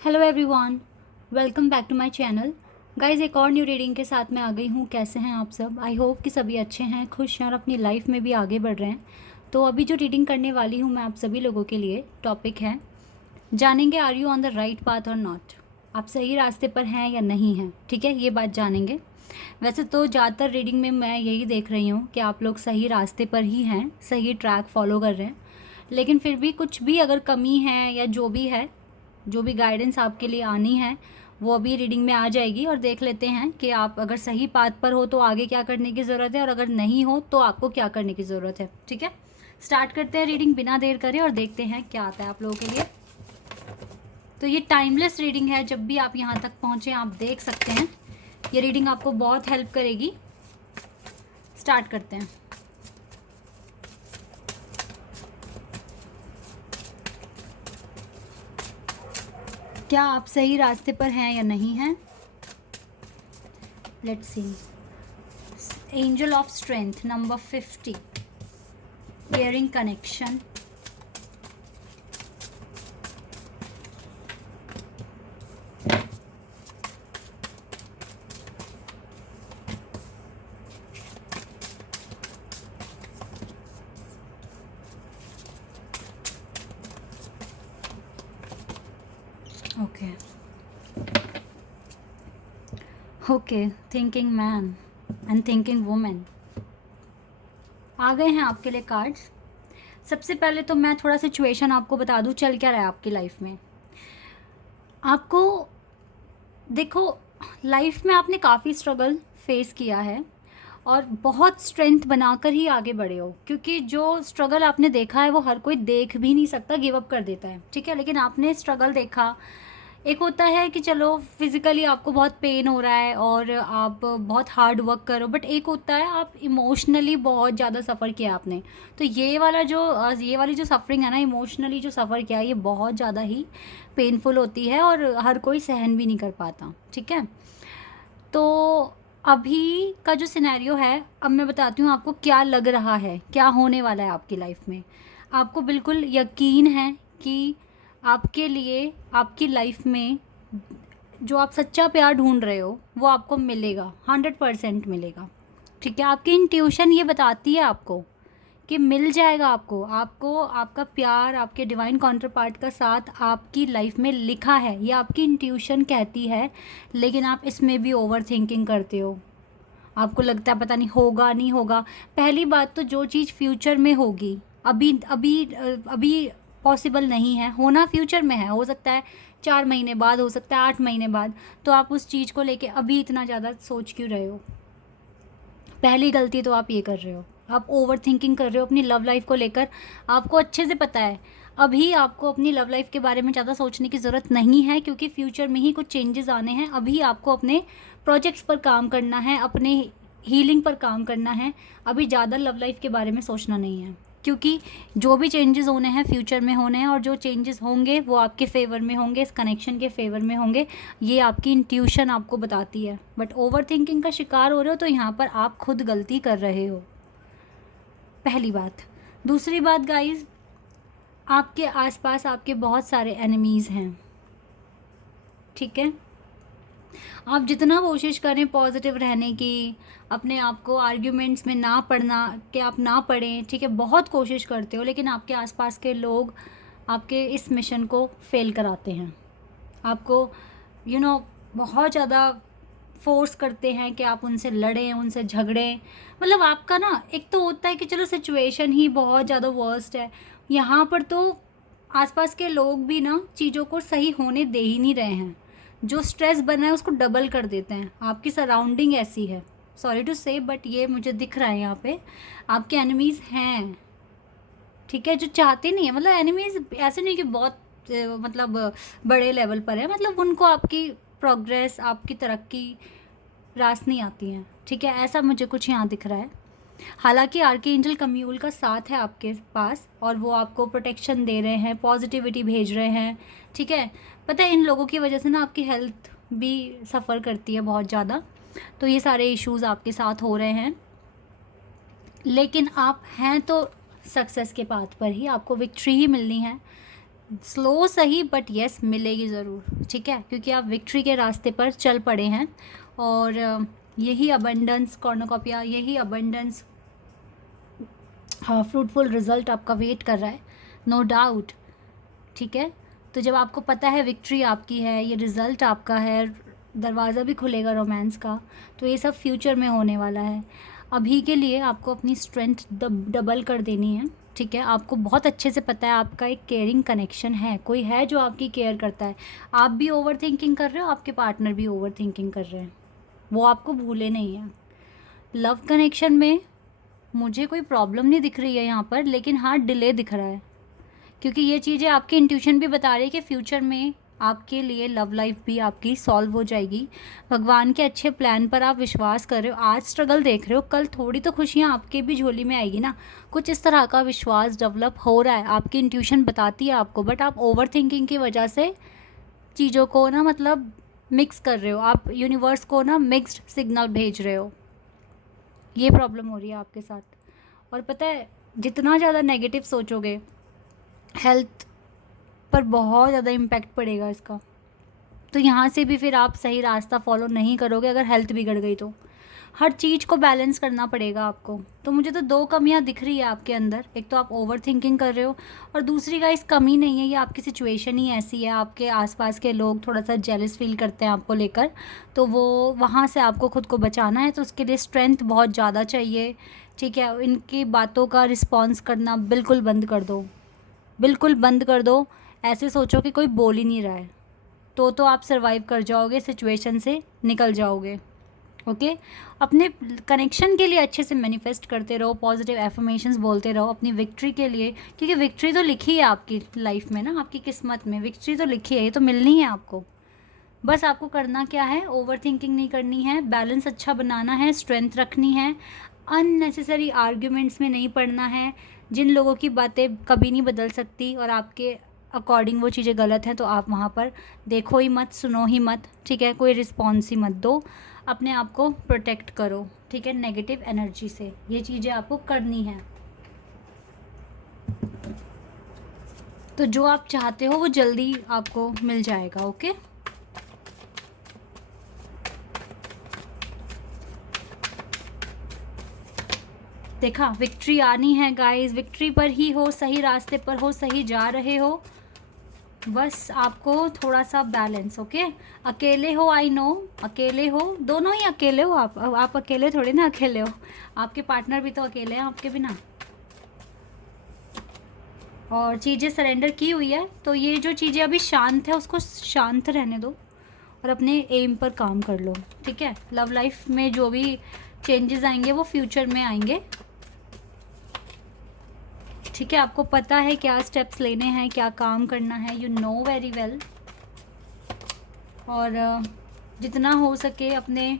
Hello everyone, welcome back to my channel. Guys, एक और new reading के साथ मैं आ गई हूँ। कैसे हैं आप सब? आई होप कि सभी अच्छे हैं, खुश हैं और अपनी लाइफ में भी आगे बढ़ रहे हैं। तो अभी जो रीडिंग करने वाली हूँ मैं आप सभी लोगों के लिए, टॉपिक है जानेंगे are you on the right path और नॉट। आप सही रास्ते पर हैं या नहीं हैं, ठीक है, ये बात जानेंगे। वैसे तो ज़्यादातर रीडिंग में मैं यही देख रही हूँ कि आप लोग सही रास्ते पर ही हैं, सही ट्रैक फॉलो कर रहे हैं। लेकिन फिर भी कुछ भी अगर कमी है या जो भी है, जो भी गाइडेंस आपके लिए आनी है वो अभी रीडिंग में आ जाएगी। और देख लेते हैं कि आप अगर सही पाथ पर हो तो आगे क्या करने की ज़रूरत है और अगर नहीं हो तो आपको क्या करने की ज़रूरत है। ठीक है, स्टार्ट करते हैं रीडिंग बिना देर करे और देखते हैं क्या आता है आप लोगों के लिए। तो ये टाइमलेस रीडिंग है, जब भी आप यहाँ तक पहुँचे आप देख सकते हैं। ये रीडिंग आपको बहुत हेल्प करेगी। स्टार्ट करते हैं। क्या आप सही रास्ते पर हैं या नहीं हैं? Let's see. Angel of strength number 50, caring connection. Okay okay, thinking man and thinking women आ गए हैं आपके लिए कार्ड्स। सबसे पहले तो मैं थोड़ा सिचुएशन आपको बता दूं, चल क्या रहा है आपकी लाइफ में। आपको देखो, लाइफ में आपने काफ़ी स्ट्रगल फेस किया है और बहुत स्ट्रेंथ बनाकर ही आगे बढ़े हो, क्योंकि जो स्ट्रगल आपने देखा है वो हर कोई देख भी नहीं सकता, गिव अप कर देता है। ठीक है, लेकिन आपने स्ट्रगल देखा। एक होता है कि चलो फिज़िकली आपको बहुत पेन हो रहा है और आप बहुत हार्ड वर्क करो, बट एक होता है आप इमोशनली बहुत ज़्यादा सफ़र किया आपने। तो ये वाली जो सफ़रिंग है ना, इमोशनली जो सफ़र किया, ये बहुत ज़्यादा ही पेनफुल होती है और हर कोई सहन भी नहीं कर पाता। ठीक है, तो अभी का जो सिनेरियो है, अब मैं बताती हूँ आपको क्या लग रहा है, क्या होने वाला है आपकी लाइफ में। आपको बिल्कुल यकीन है कि आपके लिए आपकी लाइफ में जो आप सच्चा प्यार ढूंढ रहे हो वो आपको मिलेगा, 100% मिलेगा। ठीक है, आपकी इंट्यूशन ये बताती है आपको कि मिल जाएगा आपको। आपको आपका प्यार, आपके डिवाइन काउंटर पार्ट का साथ आपकी लाइफ में लिखा है, ये आपकी इंट्यूशन कहती है। लेकिन आप इसमें भी ओवर थिंकिंग करते हो। आपको लगता है पता नहीं होगा नहीं होगा। पहली बात तो जो चीज़ फ्यूचर में होगी, अभी अभी अभी पॉसिबल नहीं है होना, फ्यूचर में है, हो सकता है 4 महीने बाद, हो सकता है 8 महीने बाद। तो आप उस चीज़ को लेके अभी इतना ज़्यादा सोच क्यों रहे हो? पहली गलती तो आप ये कर रहे हो, आप ओवर थिंकिंग कर रहे हो अपनी लव लाइफ को लेकर। आपको अच्छे से पता है अभी आपको अपनी लव लाइफ के बारे में ज़्यादा सोचने की ज़रूरत नहीं है, क्योंकि फ्यूचर में ही कुछ चेंजेस आने हैं। अभी आपको अपने प्रोजेक्ट्स पर काम करना है, अपने हीलिंग पर काम करना है। अभी ज़्यादा लव लाइफ के बारे में सोचना नहीं है, क्योंकि जो भी चेंजेस होने हैं फ्यूचर में होने हैं, और जो चेंजेस होंगे वो आपके फेवर में होंगे, इस कनेक्शन के फेवर में होंगे। ये आपकी इंट्यूशन आपको बताती है। बट ओवर थिंकिंग का शिकार हो रहे हो तो यहाँ पर आप खुद गलती कर रहे हो, पहली बात। दूसरी बात गाइस, आपके आसपास आपके बहुत सारे एनिमीज़ हैं। ठीक है, आप जितना कोशिश करें पॉजिटिव रहने की, अपने आप को आर्ग्यूमेंट्स में ना पढ़ना, कि आप ना पढ़ें, ठीक है, बहुत कोशिश करते हो, लेकिन आपके आसपास के लोग आपके इस मिशन को फेल कराते हैं। आपको बहुत ज़्यादा फोर्स करते हैं कि आप उनसे लड़ें, उनसे झगड़ें। मतलब आपका ना, एक तो होता है कि चलो सिचुएशन ही बहुत ज़्यादा वर्स्ट है यहाँ पर, तो आसपास के लोग भी ना चीज़ों को सही होने दे ही नहीं रहे हैं। जो स्ट्रेस बना है उसको डबल कर देते हैं। आपकी सराउंडिंग ऐसी है, सॉरी टू से, बट ये मुझे दिख रहा है यहाँ पे। आपके एनिमीज़ हैं, ठीक है, जो चाहते नहीं है, मतलब एनिमीज़ ऐसे नहीं कि बहुत मतलब बड़े लेवल पर है, मतलब उनको आपकी प्रोग्रेस, आपकी तरक्की रास नहीं आती हैं। ठीक है, ऐसा मुझे कुछ यहाँ दिख रहा है। हालांकि आर्कएंजल कम्यूल का साथ है आपके पास और वो आपको प्रोटेक्शन दे रहे हैं, पॉजिटिविटी भेज रहे हैं। ठीक है, पता है इन लोगों की वजह से ना आपकी हेल्थ भी सफ़र करती है बहुत ज़्यादा। तो ये सारे इश्यूज़ आपके साथ हो रहे हैं, लेकिन आप हैं तो सक्सेस के पाथ पर ही, आपको विक्ट्री ही मिलनी है। स्लो सही बट यस मिलेगी ज़रूर, ठीक है, क्योंकि आप विक्ट्री के रास्ते पर चल पड़े हैं। और यही अबंडेंस कॉर्नोकॉपिया, यही अबंडेंस, हाँ, फ्रूटफुल रिजल्ट आपका वेट कर रहा है, नो डाउट, ठीक है। तो जब आपको पता है विक्ट्री आपकी है, ये रिज़ल्ट आपका है, दरवाज़ा भी खुलेगा रोमांस का, तो ये सब फ्यूचर में होने वाला है। अभी के लिए आपको अपनी स्ट्रेंथ डबल कर देनी है, ठीक है। आपको बहुत अच्छे से पता है आपका एक केयरिंग कनेक्शन है, कोई है जो आपकी केयर करता है। आप भी ओवर थिंकिंग कर रहे हो, आपके पार्टनर भी ओवर थिंकिंग कर रहे हैं, वो आपको भूले नहीं हैं। लव कनेक्शन में मुझे कोई प्रॉब्लम नहीं दिख रही है यहाँ पर, लेकिन हाँ डिले दिख रहा है, क्योंकि ये चीज़ें आपकी इंट्यूशन भी बता रही है कि फ्यूचर में आपके लिए लव लाइफ भी आपकी सॉल्व हो जाएगी। भगवान के अच्छे प्लान पर आप विश्वास कर रहे हो, आज स्ट्रगल देख रहे हो, कल थोड़ी तो खुशियाँ आपके भी झोली में आएगी ना। कुछ इस तरह का विश्वास डेवलप हो रहा है, आपकी इंट्यूशन बताती है आपको, बट आप ओवर थिंकिंग की वजह से चीज़ों को ना मतलब मिक्स कर रहे हो, आप यूनिवर्स को ना मिक्स्ड सिग्नल भेज रहे हो, ये प्रॉब्लम हो रही है आपके साथ। और पता है जितना ज़्यादा नेगेटिव सोचोगे, हेल्थ पर बहुत ज़्यादा इम्पैक्ट पड़ेगा इसका। तो यहाँ से भी फिर आप सही रास्ता फॉलो नहीं करोगे अगर हेल्थ बिगड़ गई तो। हर चीज़ को बैलेंस करना पड़ेगा आपको। तो मुझे तो दो कमियाँ दिख रही है आपके अंदर, एक तो आप ओवर थिंकिंग कर रहे हो, और दूसरी गाइस कमी नहीं है, ये आपकी सिचुएशन ही ऐसी है, आपके आसपास के लोग थोड़ा सा जेलस फील करते हैं आपको लेकर, तो वो वहाँ से आपको खुद को बचाना है, तो उसके लिए स्ट्रेंथ बहुत ज़्यादा चाहिए, ठीक है। इनकी बातों का रिस्पॉन्स करना बिल्कुल बंद कर दो, बिल्कुल बंद कर दो। ऐसे सोचो कि कोई बोल ही नहीं रहा है, तो आप सर्वाइव कर जाओगे, सिचुएशन से निकल जाओगे, ओके। अपने कनेक्शन के लिए अच्छे से मैनिफेस्ट करते रहो, पॉजिटिव एफर्मेशंस बोलते रहो अपनी विक्ट्री के लिए, क्योंकि विक्ट्री तो लिखी है आपकी लाइफ में ना, आपकी किस्मत में विक्ट्री तो लिखी है, ये तो मिलनी है आपको। बस आपको करना क्या है, ओवर थिंकिंग नहीं करनी है, बैलेंस अच्छा बनाना है, स्ट्रेंथ रखनी है, अननेसेसरी आर्ग्यूमेंट्स में नहीं पड़ना है। जिन लोगों की बातें कभी नहीं बदल सकती और आपके अकॉर्डिंग वो चीज़ें गलत हैं, तो आप वहाँ पर देखो ही मत, सुनो ही मत, ठीक है, कोई रिस्पॉन्स ही मत दो। अपने आप को प्रोटेक्ट करो, ठीक है, नेगेटिव एनर्जी से। ये चीज़ें आपको करनी है, तो जो आप चाहते हो वो जल्दी आपको मिल जाएगा, ओके। देखा, विक्ट्री आनी है गाइस, विक्ट्री पर ही हो, सही रास्ते पर हो, सही जा रहे हो, बस आपको थोड़ा सा बैलेंस, ओके। अकेले हो, आई नो, अकेले हो, दोनों ही अकेले हो, आप अकेले थोड़ी ना अकेले हो, आपके पार्टनर भी तो अकेले हैं आपके बिना। और चीज़ें सरेंडर की हुई है, तो ये जो चीज़ें अभी शांत है उसको शांत रहने दो और अपने एम पर काम कर लो, ठीक है। लव लाइफ में जो भी चेंजेस आएंगे वो फ्यूचर में आएंगे, ठीक है। आपको पता है क्या स्टेप्स लेने हैं, क्या काम करना है, यू नो वेरी वेल। और जितना हो सके अपने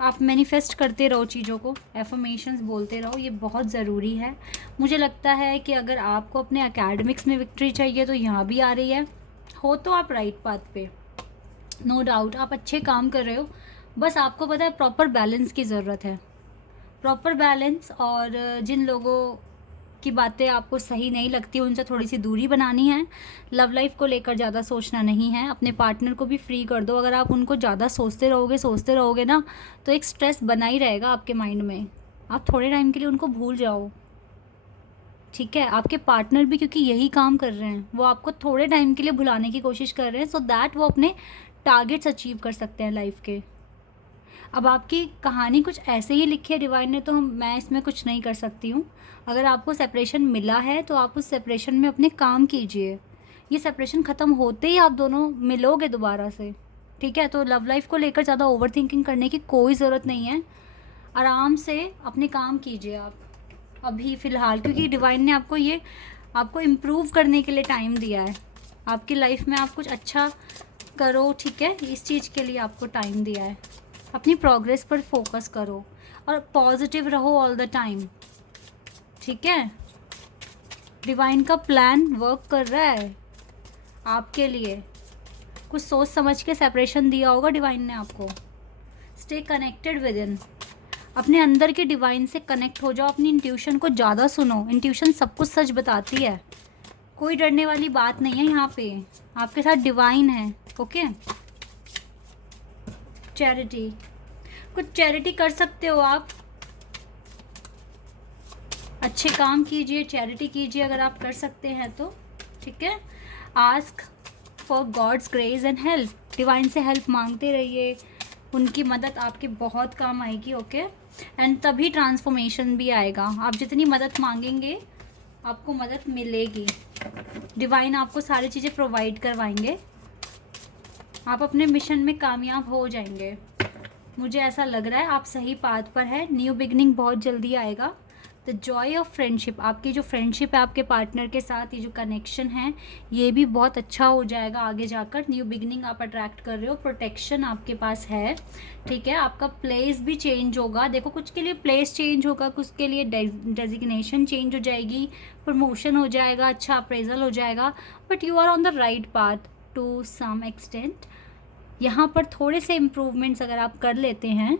आप मैनिफेस्ट करते रहो चीज़ों को, एफर्मेशंस बोलते रहो, ये बहुत ज़रूरी है। मुझे लगता है कि अगर आपको अपने एकेडमिक्स में विक्ट्री चाहिए तो यहाँ भी आ रही है, हो तो आप राइट पाथ पे, नो डाउट आप अच्छे काम कर रहे हो। बस आपको पता है प्रॉपर बैलेंस की ज़रूरत है, प्रॉपर बैलेंस। और जिन लोगों की बातें आपको सही नहीं लगती उनसे थोड़ी सी दूरी बनानी है। लव लाइफ को लेकर ज़्यादा सोचना नहीं है, अपने पार्टनर को भी फ्री कर दो। अगर आप उनको ज़्यादा सोचते रहोगे ना, तो एक स्ट्रेस बना ही रहेगा आपके माइंड में, आप थोड़े टाइम के लिए उनको भूल जाओ, ठीक है। आपके पार्टनर भी क्योंकि यही काम कर रहे हैं, वो आपको थोड़े टाइम के लिए भुलाने की कोशिश कर रहे हैं, सो दैट वो अपने टारगेट्स अचीव कर सकते हैं लाइफ के। अब आपकी कहानी कुछ ऐसे ही लिखी है डिवाइन ने, तो मैं इसमें कुछ नहीं कर सकती हूँ। अगर आपको सेपरेशन मिला है तो आप उस सेपरेशन में अपने काम कीजिए, ये सेपरेशन ख़त्म होते ही आप दोनों मिलोगे दोबारा से, ठीक है। तो लव लाइफ को लेकर ज़्यादा ओवर थिंकिंग करने की कोई ज़रूरत नहीं है, आराम से अपने काम कीजिए आप अभी फ़िलहाल, क्योंकि डिवाइन ने आपको इम्प्रूव करने के लिए टाइम दिया है, आपकी लाइफ में आप कुछ अच्छा करो, ठीक है, इस चीज़ के लिए आपको टाइम दिया है। अपनी प्रोग्रेस पर फोकस करो और पॉजिटिव रहो ऑल द टाइम, ठीक है। डिवाइन का प्लान वर्क कर रहा है आपके लिए, कुछ सोच समझ के सेपरेशन दिया होगा डिवाइन ने आपको। स्टे कनेक्टेड विद इन, अपने अंदर के डिवाइन से कनेक्ट हो जाओ, अपनी इंट्यूशन को ज़्यादा सुनो, इंट्यूशन सब कुछ सच बताती है, कोई डरने वाली बात नहीं है यहाँ पे, आपके साथ डिवाइन है। ओके, चैरिटी, कुछ चैरिटी कर सकते हो आप, अच्छे काम कीजिए, चैरिटी कीजिए अगर आप कर सकते हैं तो। ठीक है, ask for God's grace and help, divine से हेल्प मांगते रहिए, उनकी मदद आपके बहुत काम आएगी। ओके, एंड तभी ट्रांसफॉर्मेशन भी आएगा। आप जितनी मदद मांगेंगे आपको मदद मिलेगी, डिवाइन आपको सारी चीज़ें प्रोवाइड करवाएंगे, आप अपने मिशन में कामयाब हो जाएंगे। मुझे ऐसा लग रहा है आप सही पाथ पर है, न्यू बिगनिंग बहुत जल्दी आएगा। द जॉय ऑफ फ्रेंडशिप, आपकी जो फ्रेंडशिप है आपके पार्टनर के साथ, ये जो कनेक्शन है ये भी बहुत अच्छा हो जाएगा आगे जाकर। न्यू बिगनिंग आप अट्रैक्ट कर रहे हो, प्रोटेक्शन आपके पास है। ठीक है, आपका प्लेस भी चेंज होगा, देखो कुछ के लिए प्लेस चेंज होगा, कुछ के लिए डेजिग्नेशन चेंज हो जाएगी, प्रमोशन हो जाएगा, अच्छा अप्रेजल हो जाएगा, but you are on the right path to some extent. यहाँ पर थोड़े से इम्प्रूवमेंट्स अगर आप कर लेते हैं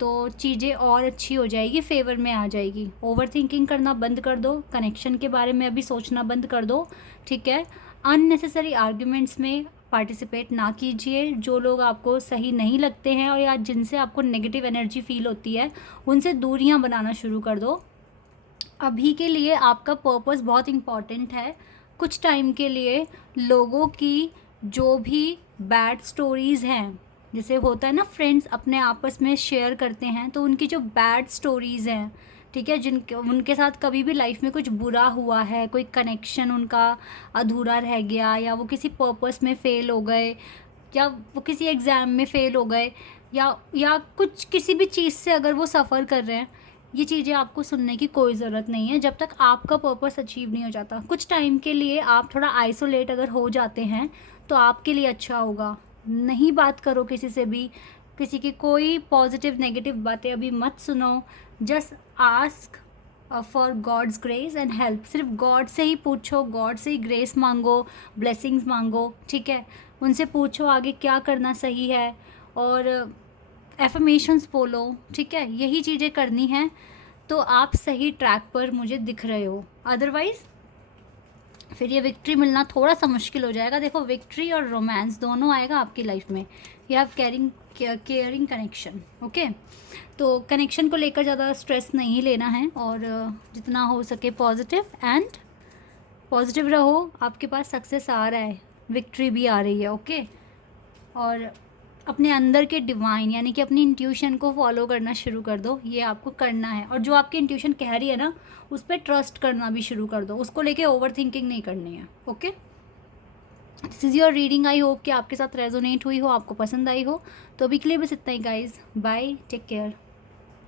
तो चीज़ें और अच्छी हो जाएगी, फेवर में आ जाएगी। ओवर थिंकिंग करना बंद कर दो, कनेक्शन के बारे में अभी सोचना बंद कर दो। ठीक है, अननेसेसरी आर्ग्यूमेंट्स में पार्टिसिपेट ना कीजिए, जो लोग आपको सही नहीं लगते हैं और या जिनसे आपको नेगेटिव एनर्जी फील होती है उनसे दूरियां बनाना शुरू कर दो। अभी के लिए आपका पर्पस बहुत इम्पॉर्टेंट है। कुछ टाइम के लिए लोगों की जो भी बैड स्टोरीज़ हैं, जैसे होता है ना फ्रेंड्स अपने आपस में शेयर करते हैं, तो उनकी जो बैड स्टोरीज़ हैं, ठीक है, जिनके उनके साथ कभी भी लाइफ में कुछ बुरा हुआ है, कोई कनेक्शन उनका अधूरा रह गया, या वो किसी पर्पस में फ़ेल हो गए, या वो किसी एग्ज़ाम में फ़ेल हो गए, या कुछ किसी भी चीज़ से अगर वो सफ़र कर रहे हैं, ये चीज़ें आपको सुनने की कोई ज़रूरत नहीं है जब तक आपका पर्पस अचीव नहीं हो जाता। कुछ टाइम के लिए आप थोड़ा आइसोलेट अगर हो जाते हैं तो आपके लिए अच्छा होगा। नहीं बात करो किसी से भी, किसी की कोई पॉजिटिव नेगेटिव बातें अभी मत सुनो। Just ask for God's grace and help, सिर्फ गॉड से ही पूछो, गॉड से ही ग्रेस मांगो, ब्लेसिंग्स मांगो। ठीक है, उनसे पूछो आगे क्या करना सही है, और एफर्मेशंस बोलो। ठीक है, यही चीज़ें करनी है तो आप सही ट्रैक पर मुझे दिख रहे हो, अदरवाइज़ फिर ये विक्ट्री मिलना थोड़ा सा मुश्किल हो जाएगा। देखो विक्ट्री और रोमांस दोनों आएगा आपकी लाइफ में, you have caring connection. Okay, तो कनेक्शन को लेकर ज़्यादा स्ट्रेस नहीं लेना है, और जितना हो सके पॉजिटिव रहो, आपके पास सक्सेस आ रहा है, विक्ट्री भी आ रही है। ओके, और अपने अंदर के डिवाइन यानी कि अपनी इंट्यूशन को फॉलो करना शुरू कर दो, ये आपको करना है। और जो आपकी इंट्यूशन कह रही है ना, उस पर ट्रस्ट करना भी शुरू कर दो, उसको लेके ओवर थिंकिंग नहीं करनी है। Okay, this is your reading, I hope कि आपके साथ रेजोनेट हुई हो, आपको पसंद आई हो। तो अभी के लिए बस इतना ही गाइज, बाय, टेक केयर।